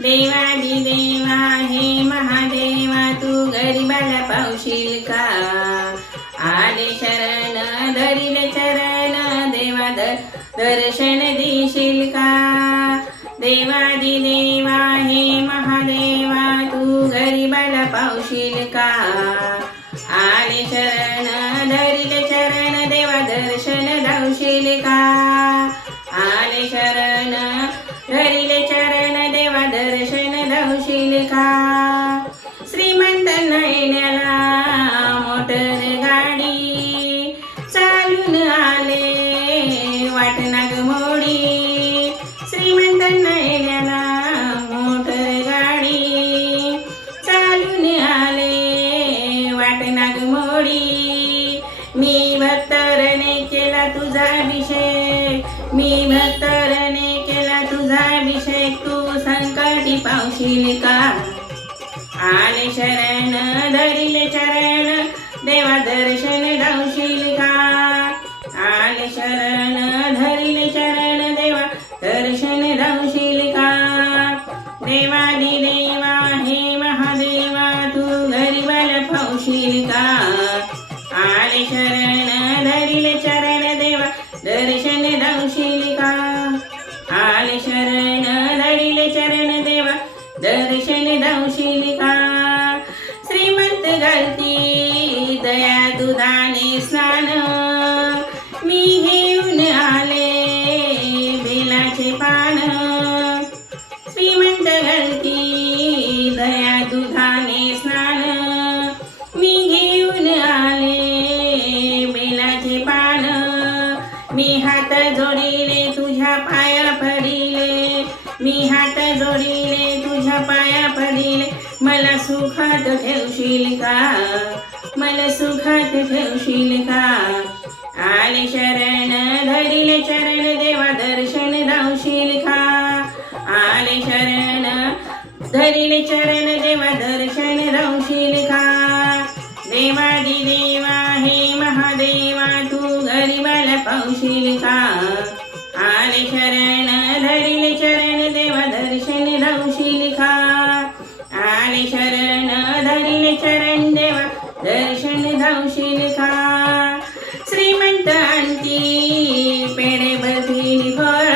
देवादिदेवा हे महादेवा तू गरिबाला पावशील का. आले शरण धरिले चरण देवा दर्शन देशील का. देवादिदेवा हे महादेवा तू गरिबाला पावशील का. आले शरण धरिले चरण देवा दर्शन धावशील का. आले शरण धरिले चरण देवा दर्शन धावशील का. श्रीमंत नयनाला मोटर गाडी चालून आले वाटनाग मोडी. श्रीमंत नयनाला मोटर गाडी चालून आले वाटनाग मोडी. मी भक्तरने केला तुझा अभिषेक. मी भक्तरने केला तुझा अभिषेक तू संकटी पावशील का. आले शरण धरिले चरण देवा दर्शन धावशील का. आले शरण धरिले चरण देवा दर्शन धावशील का. देवादिदेवा हे महादेवा तू गरिबाला पावशील का. आले शरण धरिले चरण देवा दर्शन धावशील का. आले शरण धरिले चरण देवा दर्शन धावशील का. श्रीमंत घालती दया दुधाने स्नान मी घेऊन आले बेलाचे पान. श्रीमंत घालती दया दुधाने स्नान मी घेऊन आले बेलाचे पान. मी हात जोडिले तुझ्या पाया पडिले. मी हात जोडिले तुझ्या पाया पडिले. मला सुखात ठेवशील का. मला सुखात ठेवशील का. आले शरण धरिले चरण देवा दर्शन धावशील का. आले शरण धरिले चरण देवा दर्शन धावशील का. देवादिदेवा हे महादेवा तू गरिबाला पावशील का. आले शरण धरिले चरण देवा दर्शन धावशील का. आले शरण धरिले चरण देवा दर्शन धावशील का. श्रीमंत आणती पेढे बर्फी फळ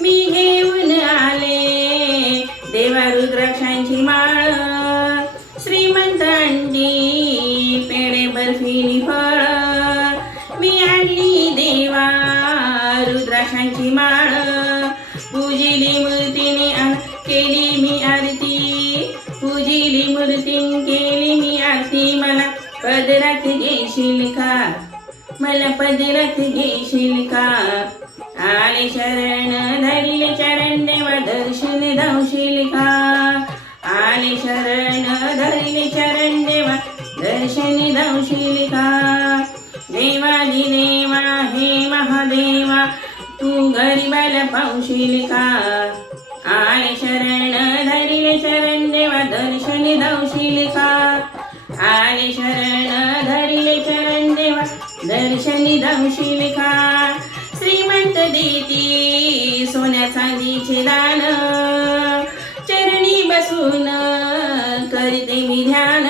मी घेऊन आले देवा रुद्राक्षांची माळ. श्रीमंत आणती पेढे बर्फी फळ मी आणली देवा रुद्राक्षांची माळ. पूजिली मूर्तीने केली मी आरती. पूजिली मूर्तीने केली मी आरती. मला पदरात घेशील का. मला पदरात घेशील का. आले शरण धरिले चरण देवा दर्शन धावशील का. आले शरण धरिले चरण देवा दर्शन धावशील का. देवादिदेवा हे महादेवा तू गरिबाला पावशील का. आले शरण धरिले चरण देवा दर्शन धावशील का. आले शरण धरिले चरण देवा दर्शन धावशील का. श्रीमंत देती सोन्या चांदीचे दान चरणी बसून करते मी ध्यान.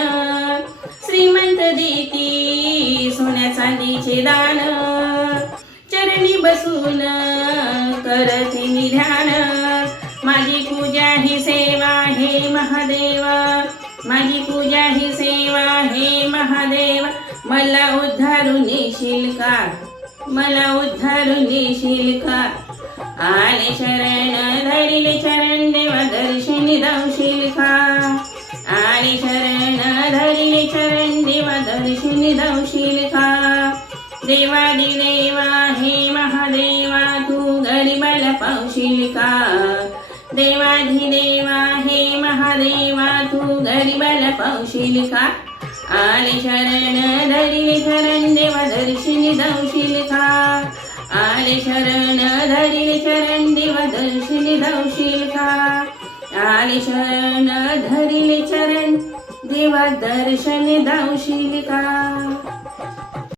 श्रीमंत देती सोन्या चांदीचे दान चरणी बसून करते मी ध्यान. माझी पूजा ही सेवा हे महादेवा. माझी पूजा ही सेवा हे महादेवा. मला उद्धारून येशील का. मला उद्धारून येशील का. आले शरण धरिले चरण देवा दर्शन धावशील का. आले शरण धरिले चरण देवा दर्शन धावशील का. देवादिदेवा हे महादेवा तू गरिबाला पावशील का. देवाधिदेवा हे महादेवा तू गरिबाला पावशील का. आले शरण धरिले चरण देवा दर्शन धावशील का. आले शरण धरिले चरण देवा दर्शन धावशील का. आले शरण धरिले चरण देवा दर्शन धावशील का.